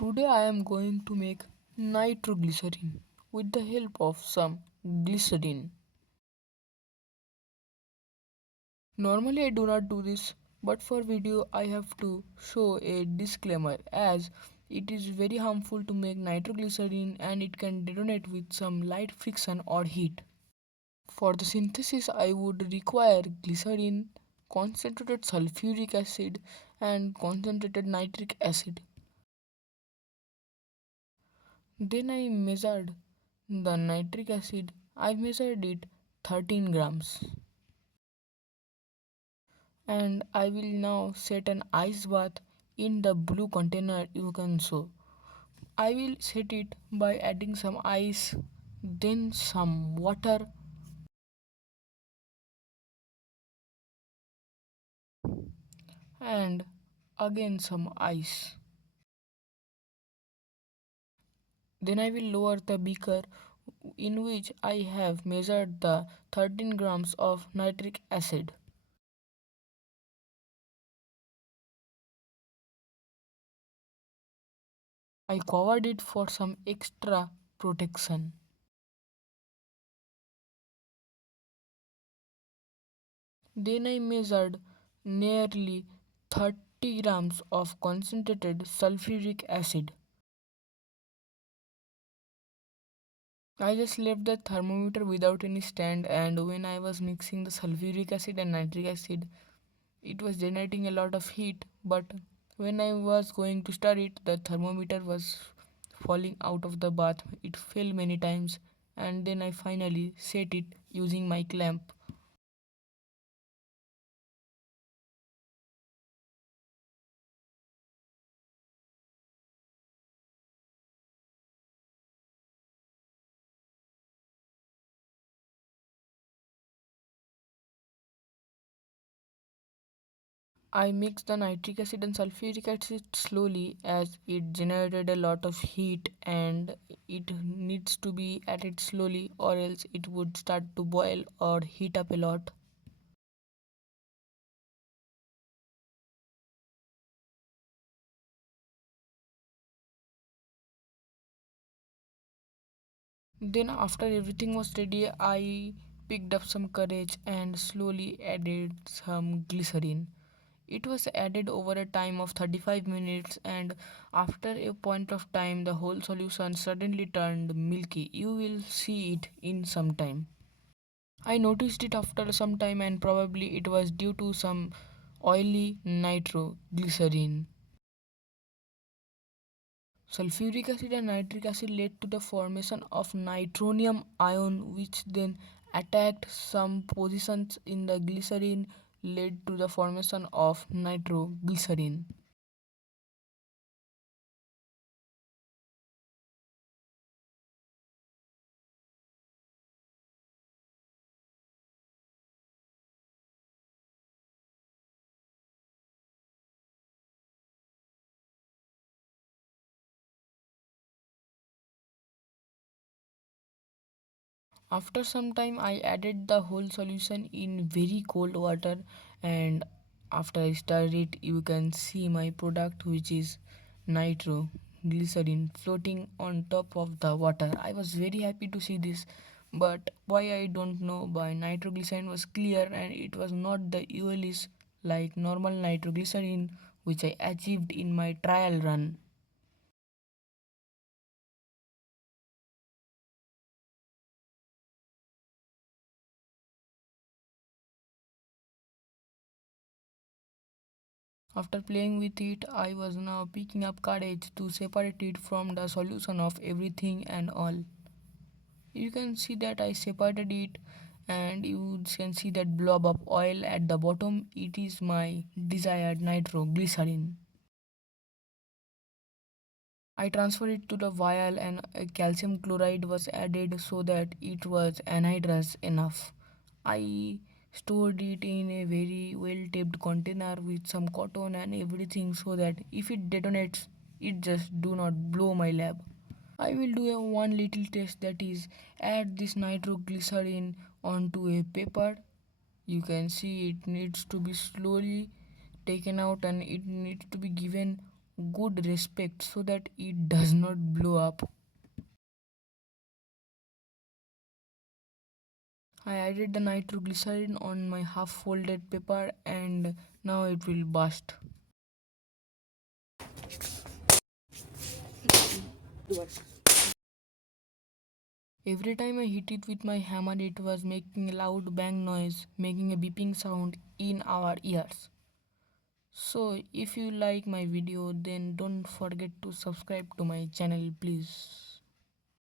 Today I am going to make nitroglycerin with the help of some glycerin. Normally I do not do this, but for video I have to show a disclaimer as it is very harmful to make nitroglycerin and it can detonate with some light friction or heat. For the synthesis I would require glycerin, concentrated sulfuric acid and concentrated nitric acid. Then I measured the nitric acid. I measured it 13 grams. And I will now set an ice bath in the blue container you can show. I will set it by adding some ice, then some water and again some ice. Then I will lower the beaker in which I have measured the 13 grams of nitric acid. I covered it for some extra protection. Then I measured nearly 30 grams of concentrated sulfuric acid. I just left the thermometer without any stand, and when I was mixing the sulfuric acid and nitric acid, it was generating a lot of heat. But when I was going to start it, the thermometer was falling out of the bath. It fell many times, and then I finally set it using my clamp. I mixed the nitric acid and sulfuric acid slowly as it generated a lot of heat and it needs to be added slowly or else it would start to boil or heat up a lot. Then after everything was ready, I picked up some courage and slowly added some glycerin. It was added over a time of 35 minutes and after a point of time the whole solution suddenly turned milky. You will see it in some time. I noticed it after some time and probably it was due to some oily nitroglycerin. Sulfuric acid and nitric acid led to the formation of nitronium ion which then attacked some positions in the glycerin led to the formation of nitroglycerin. After some time, I added the whole solution in very cold water, and after I stirred it, you can see my product, which is nitro glycerin, floating on top of the water. I was very happy to see this, but why I don't know. By nitroglycerin was clear, and it was not the ULs like normal nitroglycerin, which I achieved in my trial run. After playing with it, I was now picking up courage to separate it from the solution of everything and all. You can see that I separated it and you can see that blob of oil at the bottom. It is my desired nitroglycerin. I transferred it to the vial and a calcium chloride was added so that it was anhydrous enough. I stored it in a very well taped container with some cotton and everything so that if it detonates, it just do not blow my lab. I will do a one little test, that is add this nitroglycerin onto a paper. You can see it needs to be slowly taken out and it needs to be given good respect so that it does not blow up. I added the nitroglycerin on my half folded paper and now it will burst. Every time I hit it with my hammer, it was making a loud bang noise, making a beeping sound in our ears. So, if you like my video, then don't forget to subscribe to my channel, please.